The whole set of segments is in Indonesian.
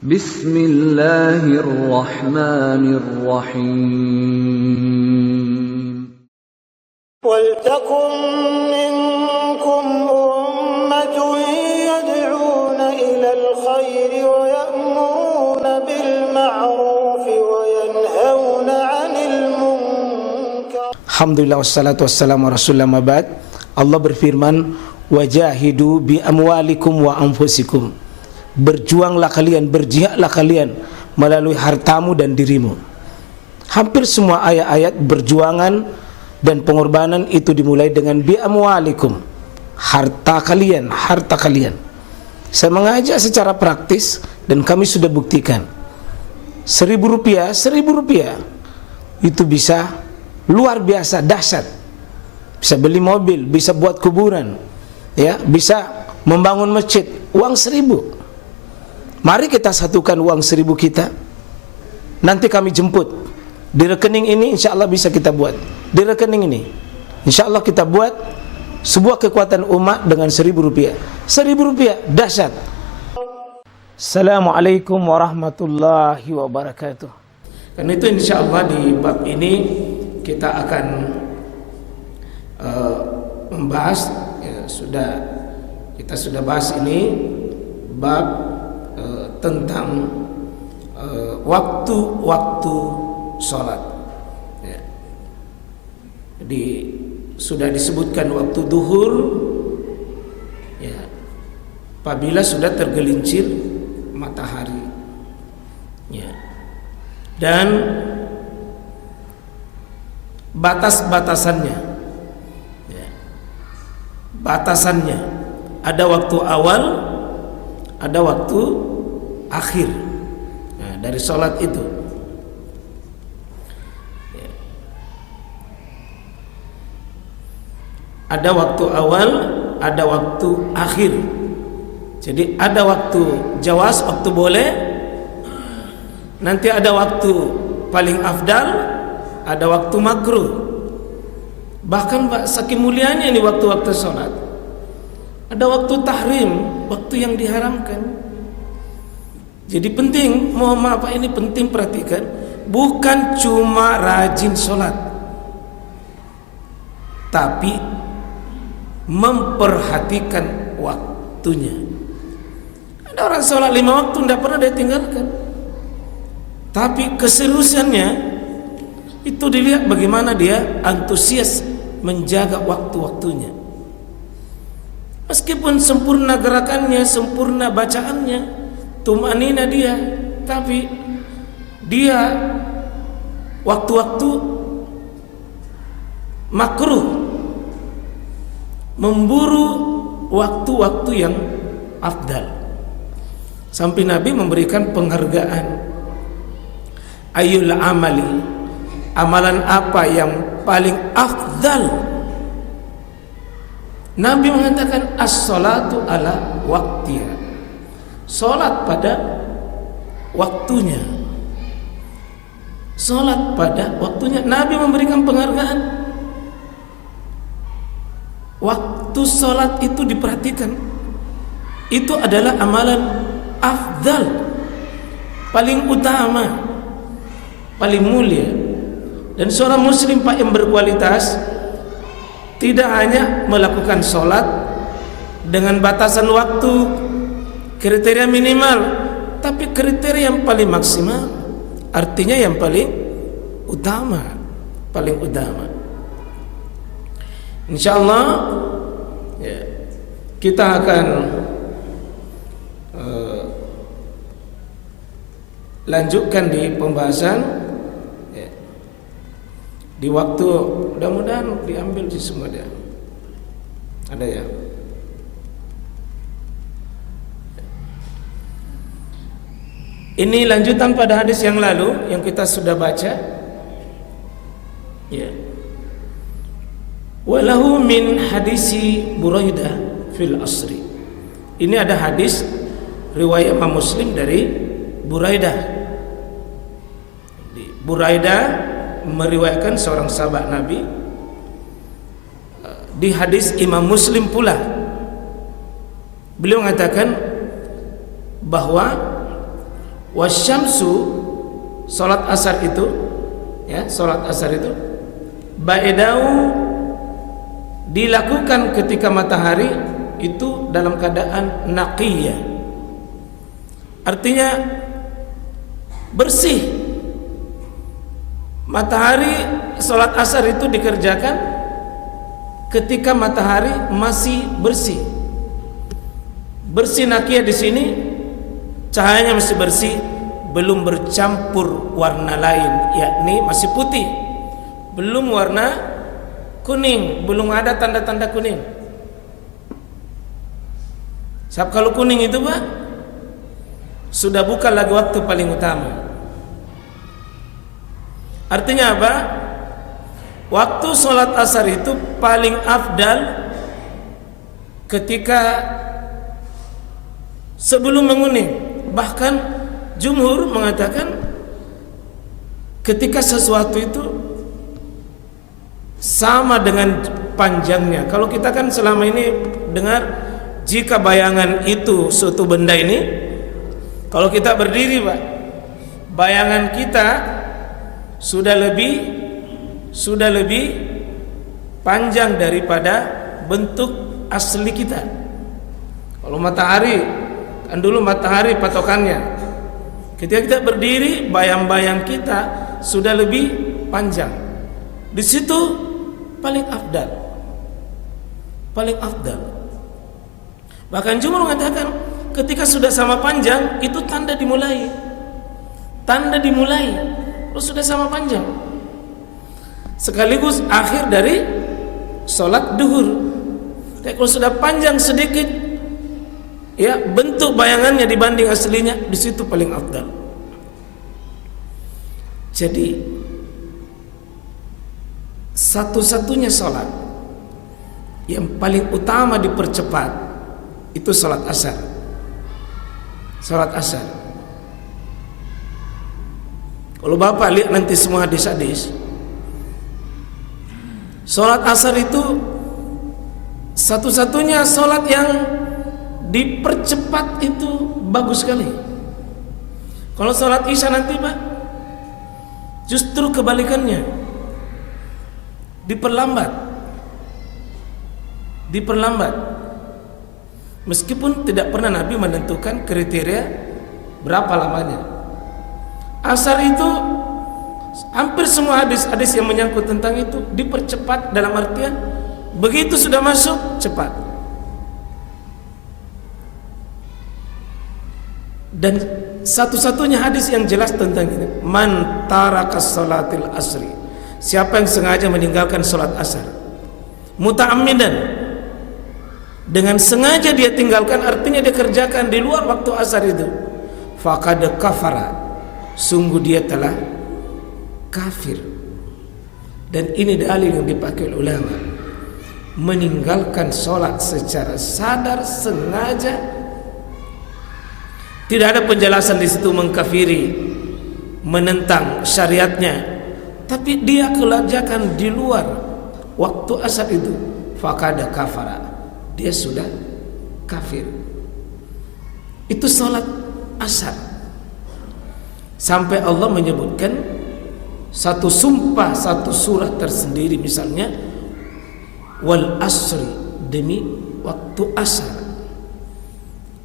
Bismillahirrahmanirrahim. وَلْتَكُنْ مِنْكُمْ أُمَّةٌ يَدْعُونَ إِلَى الْخَيْرِ وَيَأْمُرُونَ بِالْمَعْرُوفِ وَيَنْهَوْنَ عَنِ الْمُنْكَرِ. Alhamdulillah wassalatu wassalamu ala rasulillah mabad. Allah berfirman, wajahidu bi amwalikum wa anfusikum. Berjuanglah kalian, berjihadlah kalian melalui hartamu dan dirimu. Hampir semua ayat-ayat berjuangan dan pengorbanan itu dimulai dengan bi amwalikum, harta kalian, harta kalian. Saya mengajak secara praktis dan kami sudah buktikan. Rp1.000 itu bisa luar biasa dahsyat. Bisa beli mobil, bisa buat kuburan, ya, bisa membangun masjid. Uang 1.000. Mari kita satukan uang 1.000 kita. Nanti kami jemput di rekening ini, insya Allah bisa kita buat. Di rekening ini, insya Allah kita buat sebuah kekuatan umat dengan Rp1.000. Rp1.000 dahsyat. Assalamualaikum warahmatullahi wabarakatuh. Karena itu insya Allah di bab ini kita akan membahas, ya, kita sudah bahas ini bab tentang waktu-waktu sholat. Ya. Jadi sudah disebutkan waktu duhur, ya, apabila sudah tergelincir matahari, ya, dan batas-batasannya, ya, batasannya ada waktu awal, ada waktu akhir, nah, dari sholat itu. Ada waktu awal, ada waktu akhir. Jadi ada waktu jawaz, waktu boleh. Nanti ada waktu paling afdal, ada waktu makruh. Bahkan saking mulianya ini waktu-waktu sholat. Ada waktu tahrim, waktu yang diharamkan. Jadi penting, mohon maaf ini penting perhatikan. Bukan cuma rajin sholat, tapi memperhatikan waktunya. Ada orang sholat 5 waktu tidak pernah dia tinggalkan, tapi keseriusannya itu dilihat bagaimana dia antusias menjaga waktu-waktunya. Meskipun sempurna gerakannya, sempurna bacaannya, tumanina dia, tapi dia waktu-waktu makruh, memburu waktu-waktu yang afdal. Sampai Nabi memberikan penghargaan, ayyul amali, amalan apa yang paling afdal? Nabi mengatakan as-salatu ala waqtiha, salat pada waktunya. Salat pada waktunya. Nabi memberikan penghargaan. Waktu salat itu diperhatikan. Itu adalah amalan afdal, paling utama, paling mulia. Dan seorang muslim Pak yang berkualitas tidak hanya melakukan salat dengan batasan waktu, kriteria minimal, tapi kriteria yang paling maksimal, artinya yang paling utama, paling utama. InsyaAllah, ya, kita akan lanjutkan di pembahasan, ya, di waktu, mudah-mudahan diambil di semua dia. Ada ya. Ini lanjutan pada hadis yang lalu yang kita sudah baca. Ya. Walahu min hadisi Buraidah fil asri. Ini ada hadis riwayat Imam Muslim dari Buraidah. Buraidah meriwayatkan seorang sahabat Nabi. Di hadis Imam Muslim pula beliau mengatakan bahwa Wasyamsu, salat asar itu, ya, salat asar itu ba'dau dilakukan ketika matahari itu dalam keadaan naqiyah. Artinya bersih. Matahari, salat asar itu dikerjakan ketika matahari masih bersih. Bersih naqiyah di sini cahayanya masih bersih, belum bercampur warna lain, yakni masih putih, belum warna kuning, belum ada tanda-tanda kuning. Sebab kalau kuning itu Pak, sudah bukan lagi waktu paling utama. Artinya apa? Waktu sholat asar itu paling afdal ketika sebelum menguning. Bahkan jumhur mengatakan ketika sesuatu itu sama dengan panjangnya. Kalau kita kan selama ini dengar jika bayangan itu suatu benda ini, kalau kita berdiri Pak, bayangan kita sudah lebih panjang daripada bentuk asli kita. Kalau matahari, kan dulu matahari patokannya. Ketika kita berdiri, bayang-bayang kita sudah lebih panjang. Di situ paling afdal. Paling afdal. Bahkan jumhur mengatakan ketika sudah sama panjang itu tanda dimulai. Tanda dimulai. Kalau sudah sama panjang. Sekaligus akhir dari sholat duhur. Tapi kalau sudah panjang sedikit, ya, bentuk bayangannya dibanding aslinya, di situ paling afdal. Jadi satu-satunya sholat yang paling utama dipercepat itu sholat asar. Sholat asar. Kalau Bapak lihat nanti semua hadis-hadis, sholat asar itu satu-satunya sholat yang dipercepat, itu bagus sekali. Kalau sholat isya nanti Pak, justru kebalikannya, diperlambat. Meskipun tidak pernah Nabi menentukan kriteria berapa lamanya. Asar itu hampir semua hadis-hadis yang menyangkut tentang itu dipercepat, dalam artian begitu sudah masuk cepat. Dan satu-satunya hadis yang jelas tentang ini, man tarakas salatil asri, siapa yang sengaja meninggalkan salat asar muta'ammidan, dengan sengaja dia tinggalkan, artinya dia kerjakan di luar waktu asar itu, faqad kafara, sungguh dia telah kafir. Dan ini dalil yang dipakai oleh ulama, meninggalkan sholat secara sadar, sengaja, tidak ada penjelasan di situ mengkafiri, menentang syariatnya, tapi dia kerjakan di luar waktu asar itu, faqad kafara, dia sudah kafir. Itu sholat asar. Sampai Allah menyebutkan satu sumpah, satu surah tersendiri, misalnya wal asri, demi waktu asar.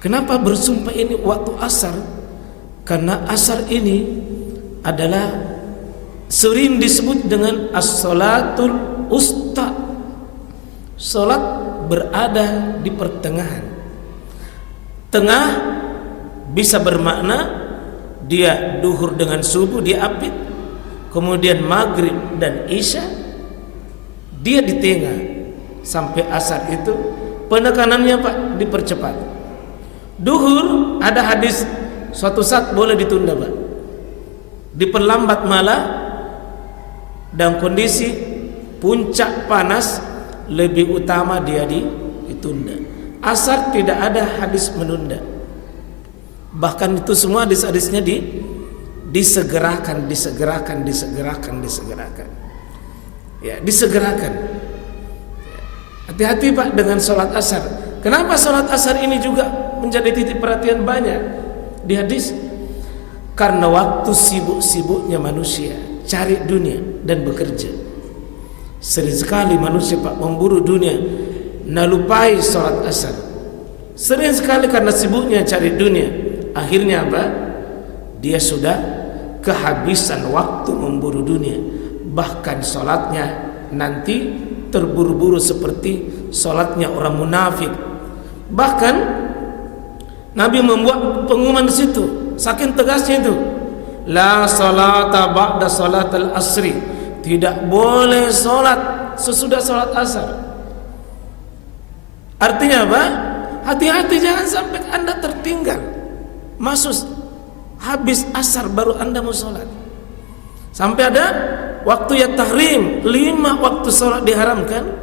Kenapa bersumpah ini waktu asar? Karena asar ini adalah sering disebut dengan as-salatul usta. Salat berada di pertengahan. Tengah bisa bermakna dia duhur dengan subuh, dia apit, kemudian maghrib dan isya, dia di tengah sampai asar itu penekanannya Pak dipercepat. Duhur ada hadis suatu saat boleh ditunda Pak, diperlambat malah dalam kondisi puncak panas lebih utama dia ditunda. Asar tidak ada hadis menunda. Bahkan itu semua hadis-hadisnya disegerakan. Ya, disegerakan. Hati-hati Pak dengan sholat asar. Kenapa sholat asar ini juga menjadi titik perhatian banyak di hadis? Karena waktu sibuk-sibuknya manusia cari dunia dan bekerja. Sering sekali manusia Pak memburu dunia, nalupai sholat asar. Sering sekali karena sibuknya cari dunia. Akhirnya apa? Dia sudah kehabisan waktu memburu dunia. Bahkan sholatnya nanti terburu-buru seperti sholatnya orang munafik. Bahkan Nabi membuat pengumuman di situ, saking tegasnya itu, la salata ba'da salatul asri, tidak boleh sholat sesudah sholat asar. Artinya apa? Hati-hati, jangan sampai Anda tertinggal masuk habis asar baru Anda mau sholat. Sampai ada waktu ya tahrim, 5 waktu sholat diharamkan.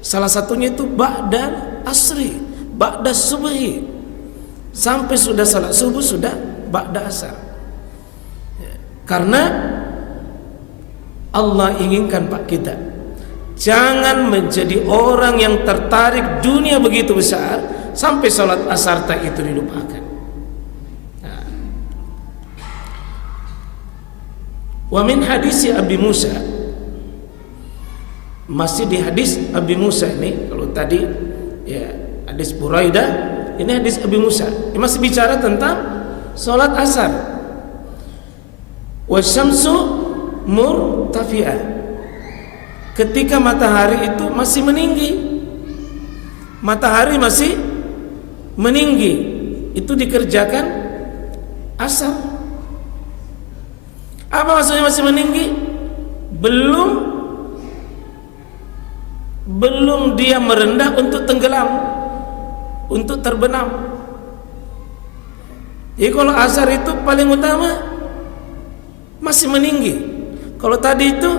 Salah satunya itu ba'da asri, ba'da subhi. Sampai sudah salat subuh sudah ba'da asar. Karena Allah inginkan Pak kita jangan menjadi orang yang tertarik dunia begitu besar sampai salat asar tak itu dilupakan. Wa min hadis Abi Musa, masih di hadis Abi Musa ini, kalau tadi ya hadis Buraidah, ini hadis Abi Musa. Ini masih bicara tentang salat asar. Wasyamsu murtafi'ah, ketika matahari itu masih meninggi. Matahari masih meninggi, itu dikerjakan asar. Apa maksudnya masih meninggi? Belum dia merendah untuk tenggelam, untuk terbenam. Jadi kalau asar itu paling utama masih meninggi. Kalau tadi itu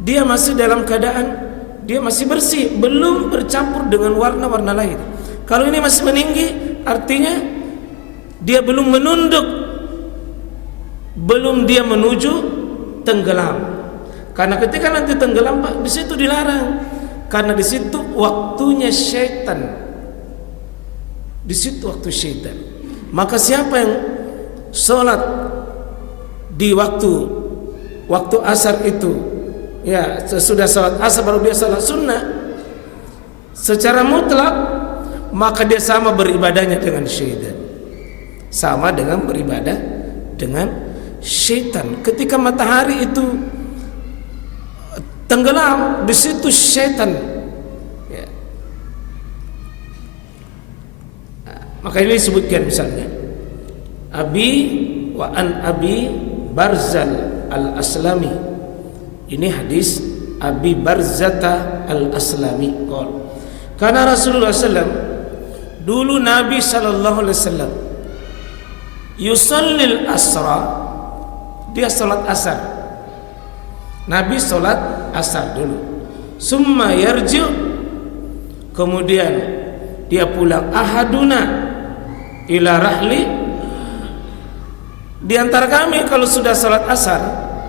dia masih dalam keadaan dia masih bersih, belum bercampur dengan warna-warna lain. Kalau ini masih meninggi, artinya dia belum menunduk, belum dia menuju tenggelam. Karena ketika nanti tenggelam Pak, di situ dilarang. Karena di situ waktunya syaitan. Di situ waktu syaitan. Maka siapa yang sholat di waktu asar itu, ya sesudah sholat asar baru dia sholat sunnah, secara mutlak, maka dia sama beribadahnya dengan syaitan. Sama dengan beribadah dengan syaitan. Ketika matahari itu tenggelam, di situ syaitan. Ya. Maka ini disebutkan misalnya Abi Barzal al-Aslami. Ini hadis Abi Barzata al-Aslami. Karena Rasulullah SAW, dulu Nabi SAW yusallil asra, dia salat asar. Nabi salat asar dulu. Summa yarji', kemudian dia pulang. Ahaduna ila rahli, di antara kami kalau sudah salat asar,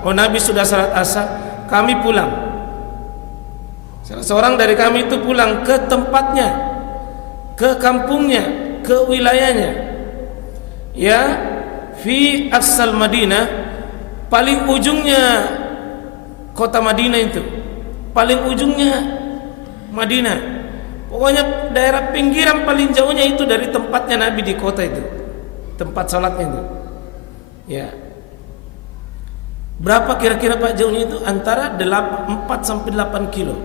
Nabi sudah salat asar, kami pulang. Salah seorang dari kami itu pulang ke tempatnya, ke kampungnya, ke wilayahnya. Ya, fi aqsal Madinah, paling ujungnya kota Madinah itu, paling ujungnya Madinah. Pokoknya daerah pinggiran paling jauhnya itu dari tempatnya Nabi di kota itu, tempat salatnya itu. Ya. Berapa kira-kira Pak jauhnya itu? Antara 4 sampai 8 kilo.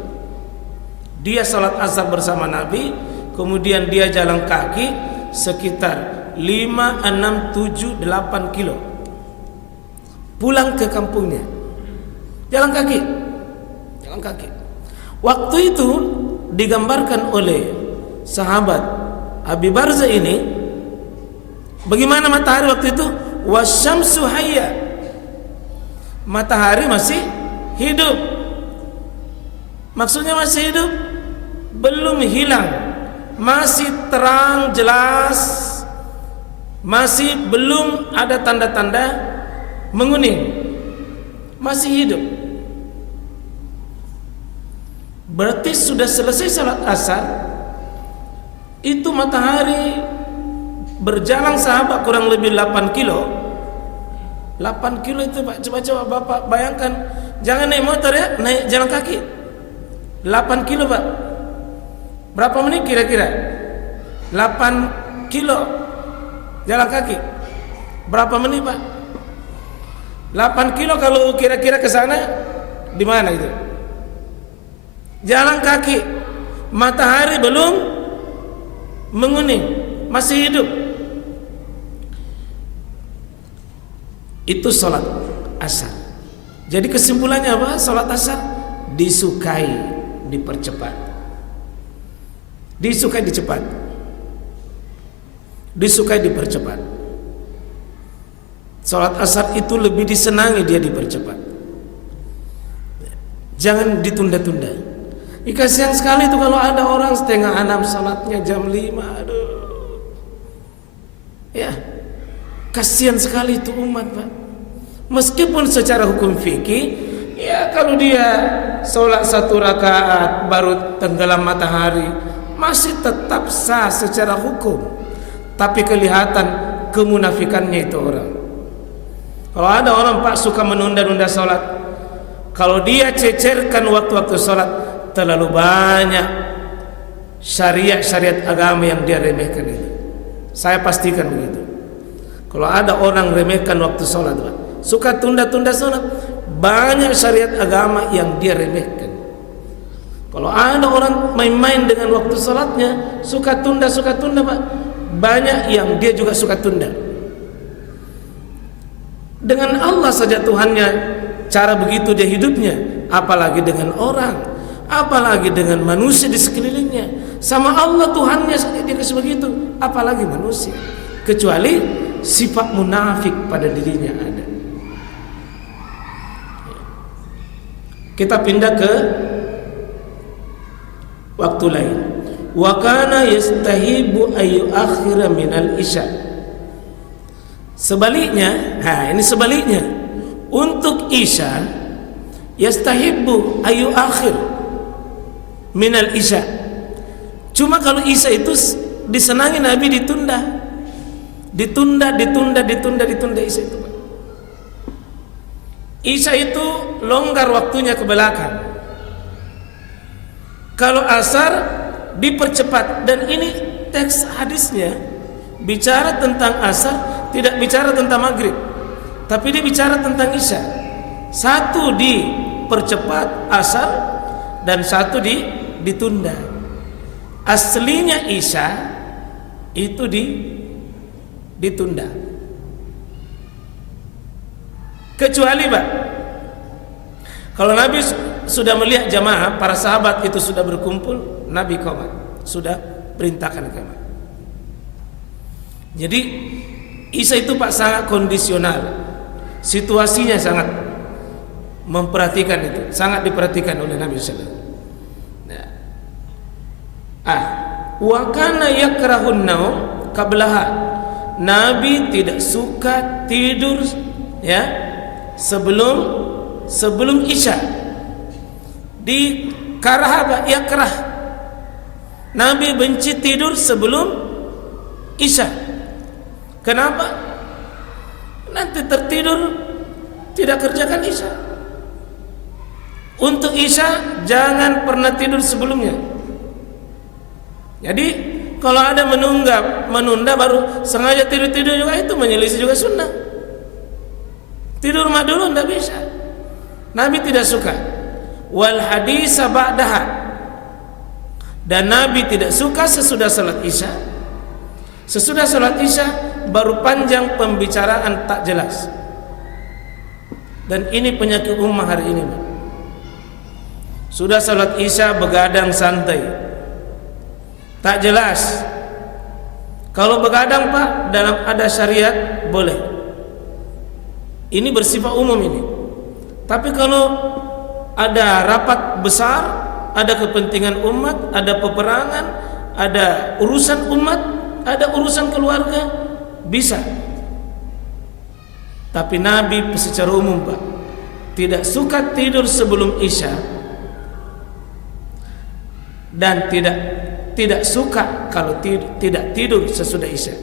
Dia salat asar bersama Nabi, kemudian dia jalan kaki sekitar 5, 6, 7, 8 kilo pulang ke kampungnya. Jalan kaki. Waktu itu digambarkan oleh sahabat Abi Barza ini, bagaimana matahari waktu itu? Wasyamsu hayya, matahari masih hidup. Maksudnya masih hidup, belum hilang, masih terang jelas, masih belum ada tanda-tanda menguning, masih hidup. Berarti sudah selesai salat asar, itu matahari berjalan sahabat kurang lebih 8 kilo, 8 kilo itu Pak, coba Bapak bayangkan, jangan naik motor ya, naik jalan kaki. 8 kilo Pak. Berapa menit kira-kira? 8 kilo jalan kaki. Berapa menit Pak? 8 kilo kalau kira-kira ke sana di mana itu? Jalan kaki. Matahari belum menguning, masih hidup. Itu sholat asar. Jadi kesimpulannya apa? Sholat asar disukai, dipercepat. Disukai dicepat. Disukai dipercepat. Sholat asar itu lebih disenangi dia dipercepat. Jangan ditunda-tunda. Kasihan sekali itu kalau ada orang 5:30 salatnya jam 5. Aduh. Ya. Kasihan sekali itu umat, Pak. Meskipun secara hukum fikih, ya kalau dia sholat 1 rakaat baru tenggelam matahari, masih tetap sah secara hukum. Tapi kelihatan kemunafikannya itu orang. Kalau ada orang Pak suka menunda-nunda sholat, kalau dia cecerkan waktu-waktu sholat, terlalu banyak syariat agama yang dia remehkan itu. Saya pastikan begitu. Kalau ada orang remehkan waktu sholat, suka tunda-tunda sholat, banyak syariat agama yang dia remehkan. Kalau ada orang main-main dengan waktu sholatnya, suka tunda Pak, banyak yang dia juga suka tunda. Dengan Allah saja Tuhannya cara begitu dia hidupnya, apalagi dengan orang, apalagi dengan manusia di sekelilingnya. Sama Allah Tuhannya saja dia kasih begitu, apalagi manusia. Kecuali sifat munafik pada dirinya ada. Kita pindah ke waktu lain. Wa kana yastahibu ayu akhira minal isya. Sebaliknya, ini sebaliknya. Untuk isya yastahibu ayu akhir minal isya. Cuma kalau isya itu disenangi Nabi ditunda. Ditunda isya itu. Isya itu longgar waktunya ke belakang. Kalau asar dipercepat, dan ini teks hadisnya bicara tentang asar, tidak bicara tentang maghrib, tapi dia bicara tentang isya. Satu dipercepat asar dan satu ditunda. Aslinya isya itu ditunda. Kecuali Pak, kalau Nabi sudah melihat jamaah, para sahabat itu sudah berkumpul, Nabi qomat, sudah perintahkan qomat. Jadi isya itu Pak sangat kondisional, situasinya sangat memperhatikan itu, sangat diperhatikan oleh Nabi sallallahu alaihi wasallam. Wa kana yakrahun naum qablaha. Nabi tidak suka tidur ya sebelum isya. Di karah yakrah. Nabi benci tidur sebelum isya. Kenapa? Nanti tertidur tidak kerjakan isya. Untuk isya jangan pernah tidur sebelumnya. Jadi kalau ada menunda baru sengaja tidur juga, itu menyelisih juga sunnah. Tidur mah dulu tidak bisa. Nabi tidak suka. Wal hadisa ba'daha. Dan Nabi tidak suka sesudah salat isya. Sesudah salat isya baru panjang pembicaraan tak jelas. Dan ini penyakit ummah hari ini. Sudah salat isya begadang santai, tak jelas. Kalau begadang Pak dalam ada syariat boleh. Ini bersifat umum ini. Tapi kalau ada rapat besar, ada kepentingan umat, ada peperangan, ada urusan umat, ada urusan keluarga, bisa. Tapi Nabi secara umum Pak tidak suka tidur sebelum isya, dan tidak suka kalau tidak tidur sesudah isya.